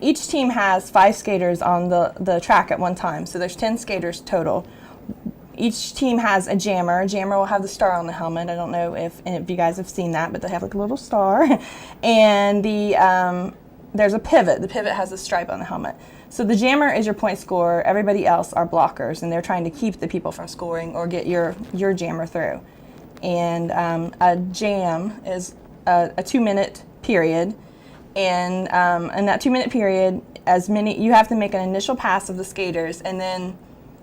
each team has 5 skaters on the track at one time, so there's 10 skaters total. Each team has a jammer. A jammer will have the star on the helmet. I don't know if you guys have seen that, but they have like a little star. And there's a pivot. The pivot has a stripe on the helmet. So the jammer is your point scorer. Everybody else are blockers, and they're trying to keep the people from scoring or get your jammer through. And a jam is a 2-minute period. And in that 2-minute period, you have to make an initial pass of the skaters, and then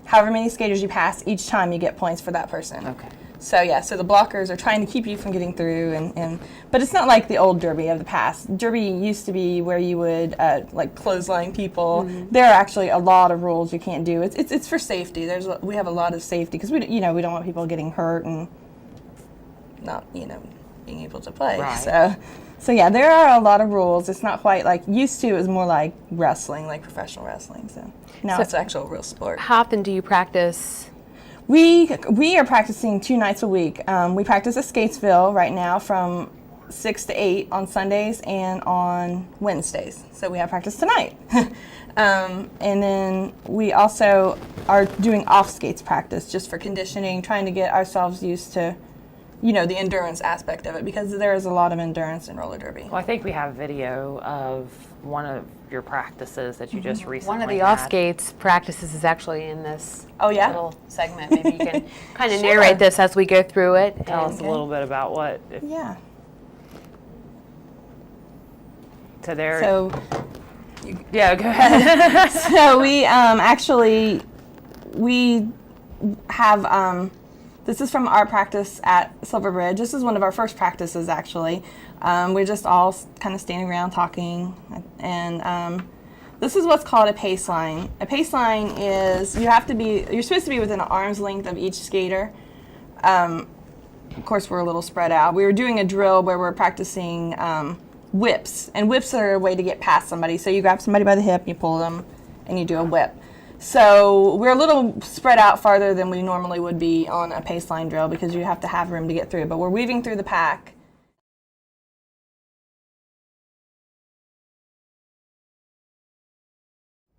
however many skaters you pass each time, you get points for that person. Okay. So yeah, so the blockers are trying to keep you from getting through, but it's not like the old derby of the past. Derby used to be where you would like clothesline people. Mm-hmm. There are actually a lot of rules you can't do. It's for safety. We have a lot of safety because we don't want people getting hurt and not being able to play. Right. So yeah, there are a lot of rules. It's not quite like used to. It was more like wrestling, like professional wrestling. So now it's actual real sport. How often do you practice? We are practicing 2 nights a week. We practice at Skatesville right now from 6 to 8 on Sundays and on Wednesdays. So we have practice tonight. And then we also are doing off skates practice just for conditioning, trying to get ourselves used to the endurance aspect of it, because there is a lot of endurance in roller derby. Well, I think we have video of one of your practices that you just recently One of the had. off skates practices is actually in this little segment. Maybe you can kind of Sure. narrate this as we go through it. Tell us a little bit about what. Yeah. So there. So Yeah, go ahead. So we have, this is from our practice at Silverbridge. This is one of our first practices, actually. We're just all kind of standing around talking, and this is what's called a pace line. A pace line is you're supposed to be within an arm's length of each skater. Of course, we're a little spread out. We were doing a drill where we're practicing whips, and whips are a way to get past somebody. So you grab somebody by the hip, you pull them, and you do a whip. So we're a little spread out farther than we normally would be on a pace line drill because you have to have room to get through. But we're weaving through the pack.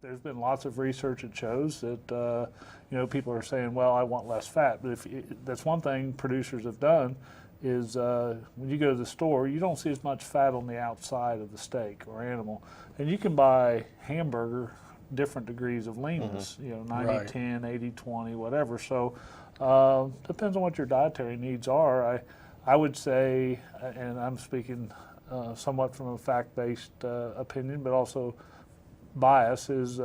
There's been lots of research that shows that people are saying, well, I want less fat. But that's one thing producers have done is when you go to the store, you don't see as much fat on the outside of the steak or animal. And you can buy hamburger different degrees of leanness, 90, 10, 80, 20, whatever. So depends on what your dietary needs are. I would say, and I'm speaking somewhat from a fact-based opinion, but also bias, is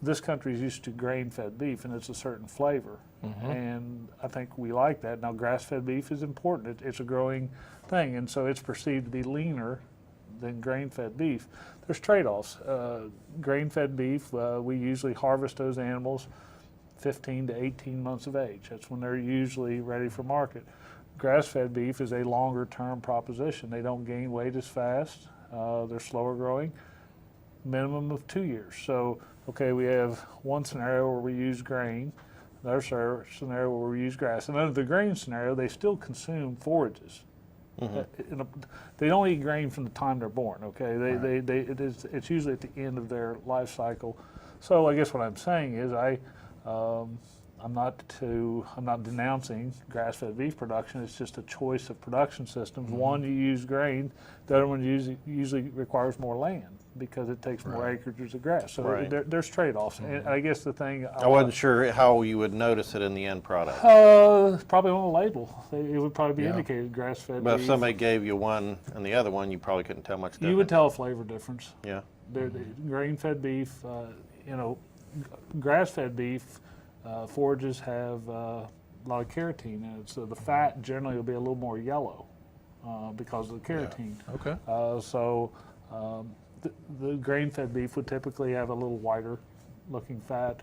this country is used to grain-fed beef, and it's a certain flavor. And I think we like that. Now, grass-fed beef is important. It's a growing thing, and so it's perceived to be leaner than grain-fed beef. There's trade-offs. Grain-fed beef, we usually harvest those animals 15 to 18 months of age. That's when they're usually ready for market. Grass-fed beef is a longer-term proposition. They don't gain weight as fast. They're slower growing, minimum of 2 years. So, okay, we have one scenario where we use grain, another scenario where we use grass. And under the grain scenario, they still consume forages. They don't eat grain from the time they're born. Okay, it's usually at the end of their life cycle. So I guess what I'm saying is I'm not denouncing grass-fed beef production. It's just a choice of production systems. One, you use grain. The other one usually requires more land because it takes more acreages of grass. So there's trade-offs. And I guess the thing I wasn't sure how you would notice it in the end product. Probably on the label. It would probably be indicated grass-fed But beef. if somebody gave you one and the other one, you probably couldn't tell much difference. You would tell a flavor difference. Yeah. The grain-fed beef, grass-fed beef, forages have a lot of carotene in it, so the fat generally will be a little more yellow because of the carotene. Okay. So the grain-fed beef would typically have a little whiter looking fat,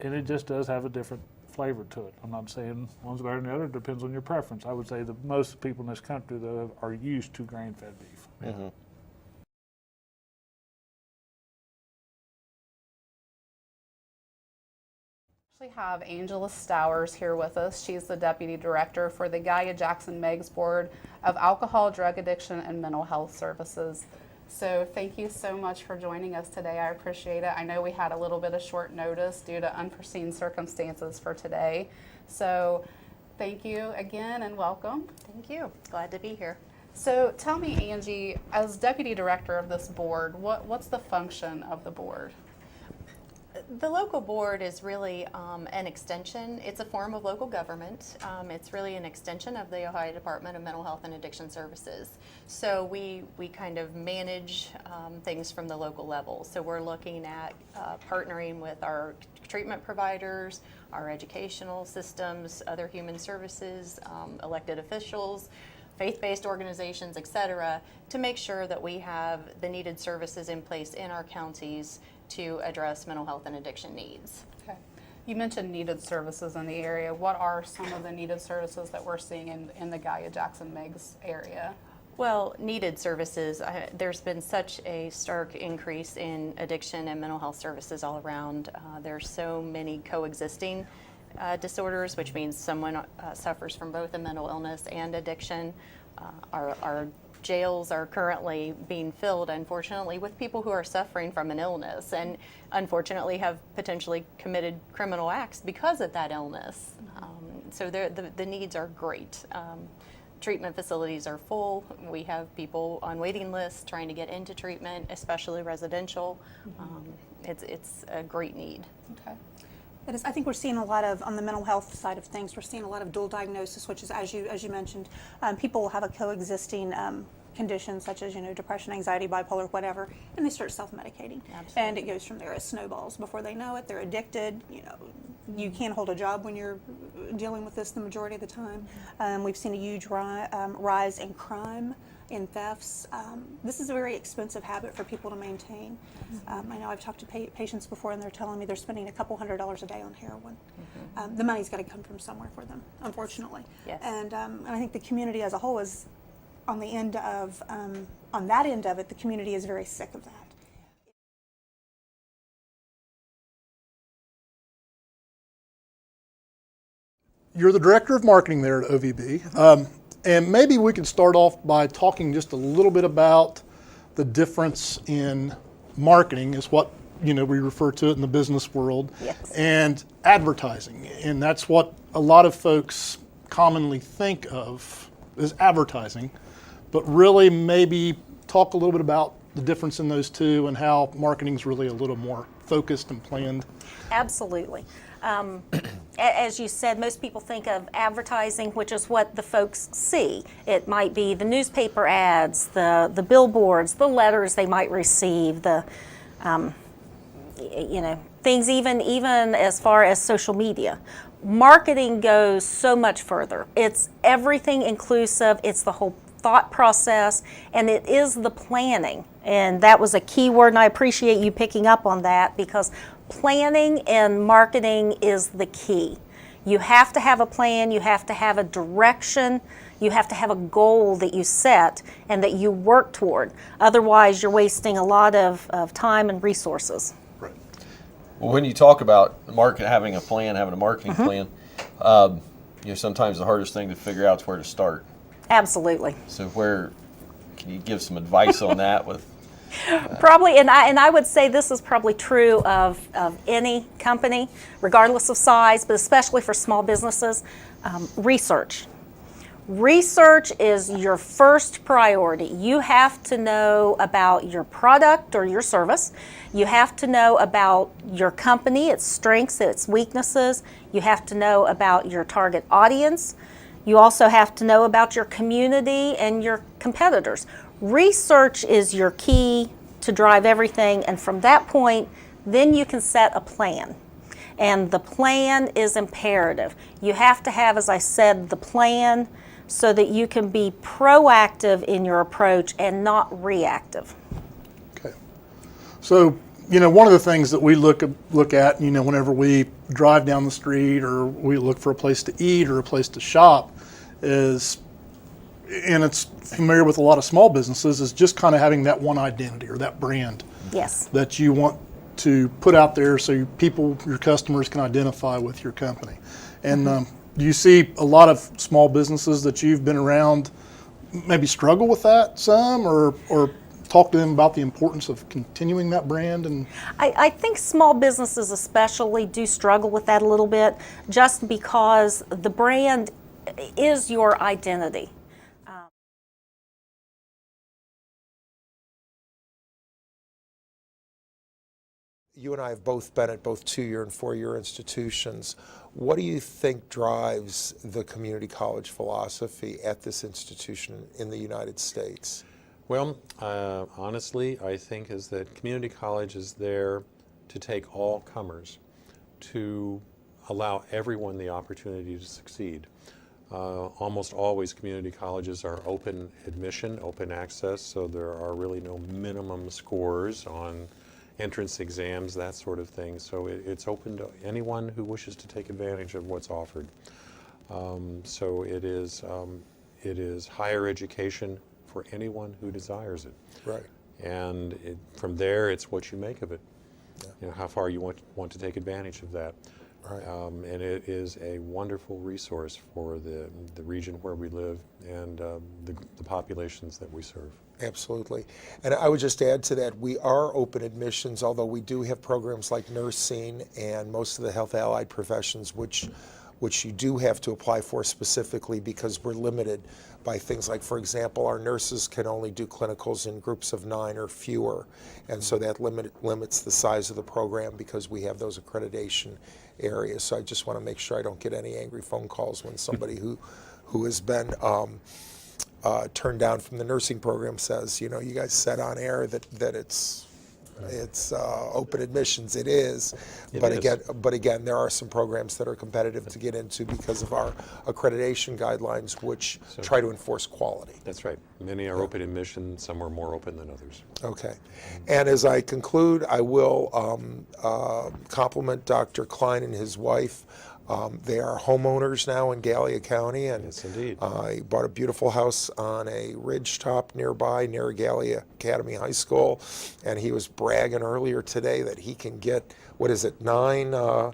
and it just does have a different flavor to it. I'm not saying one's better than the other. It depends on your preference. I would say that most people in this country though are used to grain-fed beef. We have Angela Stowers here with us. She's the Deputy Director for the Gaia Jackson Meigs Board of Alcohol, Drug Addiction, and Mental Health Services. So thank you so much for joining us today. I appreciate it. I know we had a little bit of short notice due to unforeseen circumstances for today. So thank you again and welcome. Thank you. Glad to be here. So tell me, Angie, as Deputy Director of this board, what's the function of the board? The local board is really an extension. It's a form of local government. It's really an extension of the Ohio Department of Mental Health and Addiction Services. So we kind of manage things from the local level. So we're looking at partnering with our treatment providers, our educational systems, other human services, elected officials, faith-based organizations, et cetera, to make sure that we have the needed services in place in our counties to address mental health and addiction needs. Okay. You mentioned needed services in the area. What are some of the needed services that we're seeing in the Gaia Jackson Meigs area? Well, needed services, there's been such a stark increase in addiction and mental health services all around. There's so many coexisting disorders, which means someone suffers from both a mental illness and addiction. Our jails are currently being filled, unfortunately, with people who are suffering from an illness and unfortunately have potentially committed criminal acts because of that illness. So the needs are great. Treatment facilities are full. We have people on waiting lists trying to get into treatment, especially residential. It's a great need. Okay. It is, I think we're seeing a lot of, on the mental health side of things, we're seeing a lot of dual diagnosis, which is, as you mentioned, people will have a coexisting condition such as, depression, anxiety, bipolar, whatever, and they start self-medicating. Absolutely. And it goes from there. It snowballs. Before they know it, they're addicted. You can't hold a job when you're dealing with this the majority of the time. We've seen a huge rise in crime, in thefts. This is a very expensive habit for people to maintain. I know I've talked to patients before and they're telling me they're spending a couple $100s a day on heroin. The money's got to come from somewhere for them, unfortunately. Yes. And I think the community as a whole is on the end of, on that end of it, the community is very sick of that. You're the director of marketing there at OVB. And maybe we could start off by talking just a little bit about the difference in marketing, is what we refer to it in the business world, Yes. and advertising. And that's what a lot of folks commonly think of as advertising. But really maybe talk a little bit about the difference in those two and how marketing is really a little more focused and planned. Absolutely. As you said, most people think of advertising, which is what the folks see. It might be the newspaper ads, the billboards, the letters they might receive, the things even as far as social media. Marketing goes so much further. It's everything inclusive. It's the whole thought process, and it is the planning. And that was a key word, and I appreciate you picking up on that, because planning and marketing is the key. You have to have a plan, you have to have a direction, you have to have a goal that you set and that you work toward. Otherwise, you're wasting a lot of time and resources. Right. Well, when you talk about having a plan, having a marketing plan, sometimes the hardest thing to figure out is where to start. Absolutely. So can you give some advice on that with? Probably, and I would say this is probably true of any company, regardless of size, but especially for small businesses. Research. Research is your first priority. You have to know about your product or your service. You have to know about your company, its strengths, its weaknesses. You have to know about your target audience. You also have to know about your community and your competitors. Research is your key to drive everything, and from that point, then you can set a plan. And the plan is imperative. You have to have, as I said, the plan so that you can be proactive in your approach and not reactive. Okay. So, one of the things that we look at, whenever we drive down the street or we look for a place to eat or a place to shop is, and it's familiar with a lot of small businesses, is just kind of having that one identity or that brand. Yes. That you want to put out there so your customers can identify with your company. And do you see a lot of small businesses that you've been around maybe struggle with that some, or talk to them about the importance of continuing that brand? And I think small businesses especially do struggle with that a little bit, just because the brand is your identity. You and I have both been at both 2-year and 4-year institutions. What do you think drives the community college philosophy at this institution in the United States? Well, honestly, I think is that community college is there to take all comers, to allow everyone the opportunity to succeed. Almost always community colleges are open admission, open access, so there are really no minimum scores on entrance exams, that sort of thing. So it's open to anyone who wishes to take advantage of what's offered. So it is higher education for anyone who desires it. Right. And from there, it's what you make of it. Yeah. You know, how far you want to take advantage of that. Right. And it is a wonderful resource for the region where we live and the populations that we serve. Absolutely. And I would just add to that, we are open admissions, although we do have programs like nursing and most of the health allied professions, which you do have to apply for specifically because we're limited by things like, for example, our nurses can only do clinicals in groups of 9 or fewer. And so that limits the size of the program because we have those accreditation areas. So I just want to make sure I don't get any angry phone calls when somebody who has been turned down from the nursing program says, you know, you guys said on air that it's open admissions. It is, but again, there are some programs that are competitive to get into because of our accreditation guidelines, which try to enforce quality. That's right. Many are open admission. Some are more open than others. Okay. And as I conclude, I will compliment Dr. Klein and his wife. They are homeowners now in Gallia County, and yes, indeed. He bought a beautiful house on a ridge top nearby near Gallia Academy High School, and he was bragging earlier today that he can get, what is it, 9? I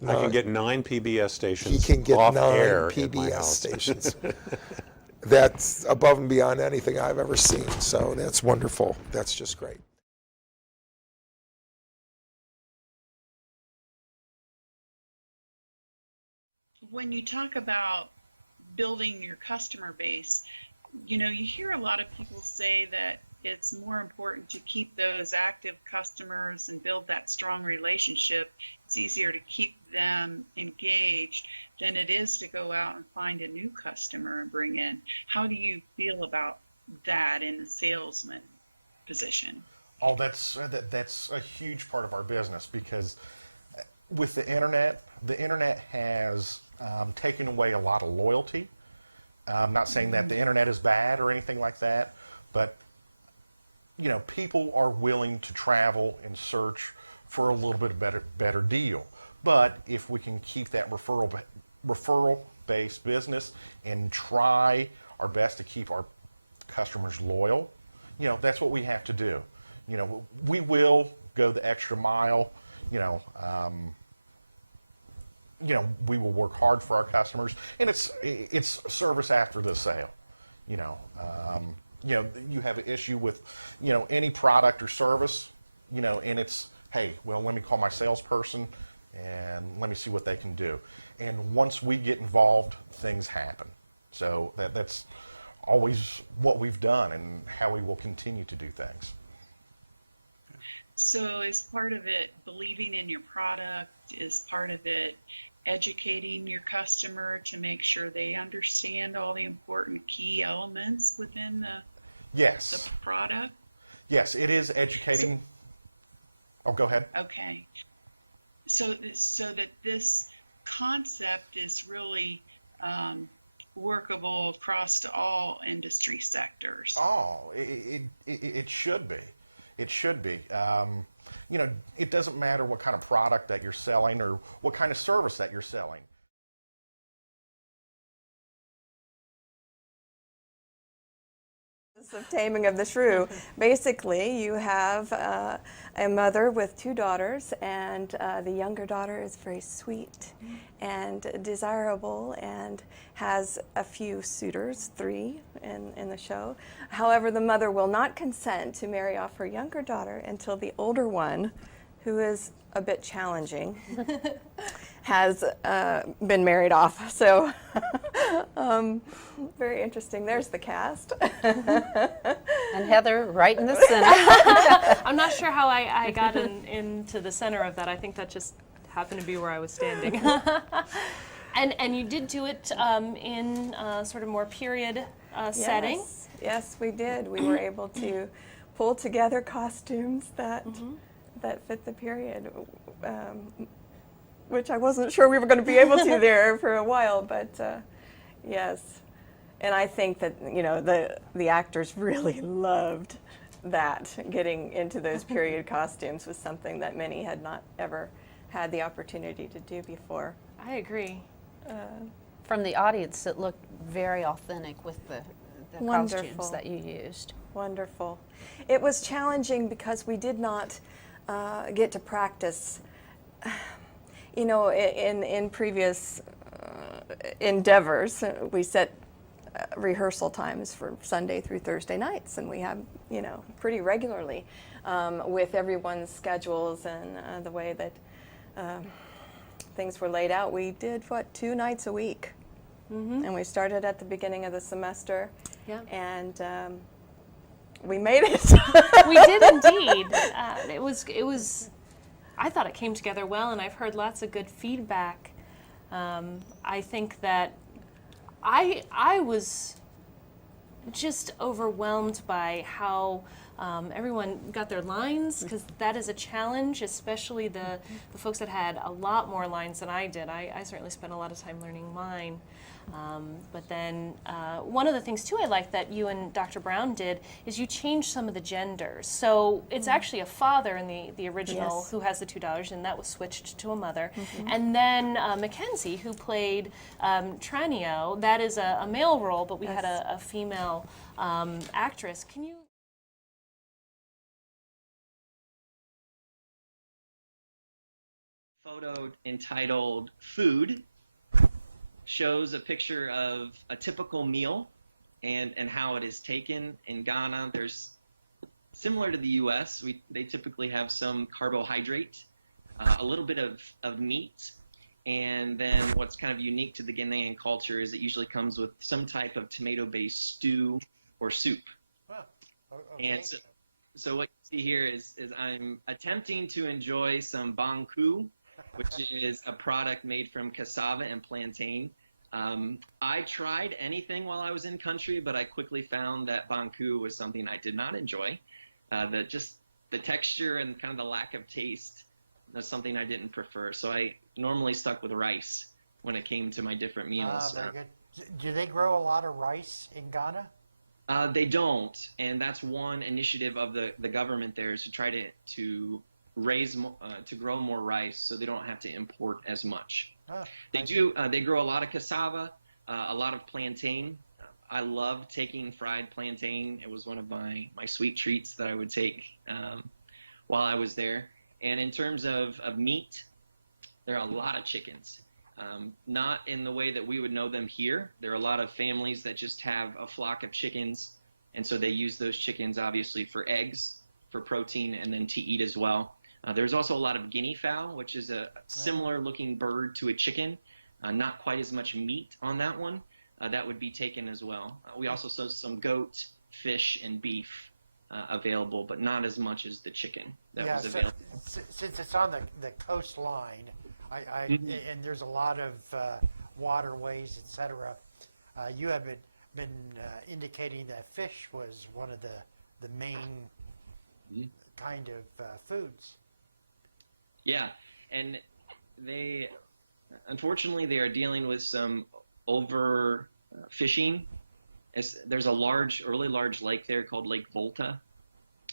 can get 9 PBS stations. He can get off 9 air PBS stations. That's above and beyond anything I've ever seen. So that's wonderful. That's just great. When you talk about building your customer base, you know, you hear a lot of people say that it's more important to keep those active customers and build that strong relationship. It's easier to keep them engaged than it is to go out and find a new customer and bring in. How do you feel about that in the salesman position? Oh, that's a huge part of our business, because with the internet has taken away a lot of loyalty. I'm not saying that the internet is bad or anything like that, but you know, people are willing to travel and search for a little bit better deal. But if we can keep that referral-based business and try our best to keep our customers loyal, you know, that's what we have to do. You know, we will go the extra mile. You know, we will work hard for our customers, and it's service after the sale. You know, you have an issue with, you know, any product or service, you know, and it's, hey, well, let me call my salesperson and let me see what they can do. And once we get involved, things happen. So that's always what we've done and how we will continue to do things. So is part of it believing in your product? Is part of it educating your customer to make sure they understand all the important key elements within the product? Yes, it is educating. Go ahead. Okay. So that this concept is really workable across to all industry sectors. Oh, it should be. It should be. You know, it doesn't matter what kind of product that you're selling or what kind of service that you're selling. of Taming of the Shrew. Basically, you have a mother with 2 daughters, and the younger daughter is very sweet and desirable and has a few suitors, 3 in the show. However, the mother will not consent to marry off her younger daughter until the older one, who is a bit challenging, has been married off. So very interesting. There's the cast. And Heather right in the center. I'm not sure how I got into the center of that. I think that just happened to be where I was standing. And you did do it in sort of more period setting. Yes, we did. We were able to pull together costumes that fit the period, which I wasn't sure we were going to be able to there for a while, but yes. And I think that, you know, the actors really loved that. Getting into those period costumes was something that many had not ever had the opportunity to do before. I agree. From the audience, it looked very authentic with the Wonderful. costumes that you used. Wonderful. It was challenging because we did not get to practice. You know, in previous endeavors, we set rehearsal times for Sunday through Thursday nights, and we have, you know, pretty regularly with everyone's schedules and the way that things were laid out. We did, 2 nights a week? And we started at the beginning of the semester, and we made it. We did indeed. It was. I thought it came together well, and I've heard lots of good feedback. I think that I was just overwhelmed by how everyone got their lines, because that is a challenge, especially the folks that had a lot more lines than I did. I certainly spent a lot of time learning mine. But then one of the things too I like that you and Dr. Brown did is you changed some of the genders. So it's actually a father in the original who has the 2 daughters, and that was switched to a mother. And then Mackenzie, who played Tranio, that is a male role, but we had a female actress. Can you? Photo entitled Food shows a picture of a typical meal and how it is taken in Ghana. There's, similar to the US, they typically have some carbohydrate, a little bit of meat, and then what's kind of unique to the Ghanaian culture is it usually comes with some type of tomato-based stew or soup. Okay. And so what you see here is I'm attempting to enjoy some banku, which is a product made from cassava and plantain. I tried anything while I was in country, but I quickly found that banku was something I did not enjoy. The texture and kind of the lack of taste was something I didn't prefer. So I normally stuck with rice when it came to my different meals. Very good. Do they grow a lot of rice in Ghana? They don't, and that's one initiative of the government there is to try to raise to grow more rice so they don't have to import as much. They grow a lot of cassava, a lot of plantain. I love taking fried plantain. It was one of my sweet treats that I would take while I was there. And in terms of meat, there are a lot of chickens. Not in the way that we would know them here. There are a lot of families that just have a flock of chickens, and so they use those chickens obviously for eggs, for protein, and then to eat as well. There's also a lot of guinea fowl, which is a similar looking bird to a chicken. Not quite as much meat on that one. That would be taken as well. We also saw some goat, fish, and beef available, but not as much as the chicken that was available. Since it's on the coastline, and there's a lot of waterways, etc., you have been indicating that fish was one of the main kind of foods. Yeah, and unfortunately, they are dealing with some overfishing. There's a really large lake there called Lake Volta,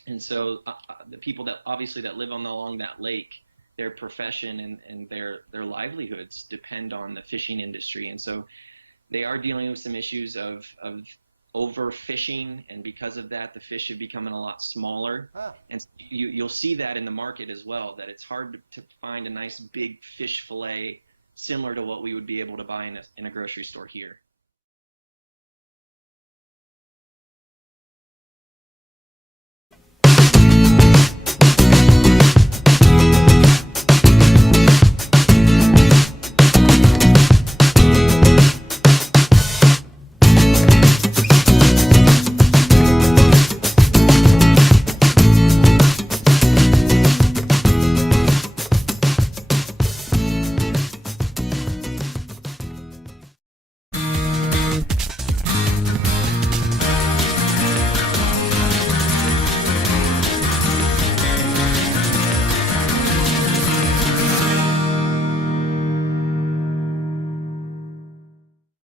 and so the people that live along that lake, their profession and their livelihoods depend on the fishing industry, and so they are dealing with some issues of overfishing, and because of that, the fish have become a lot smaller. And you'll see that in the market as well, that it's hard to find a nice big fish fillet similar to what we would be able to buy in a grocery store here.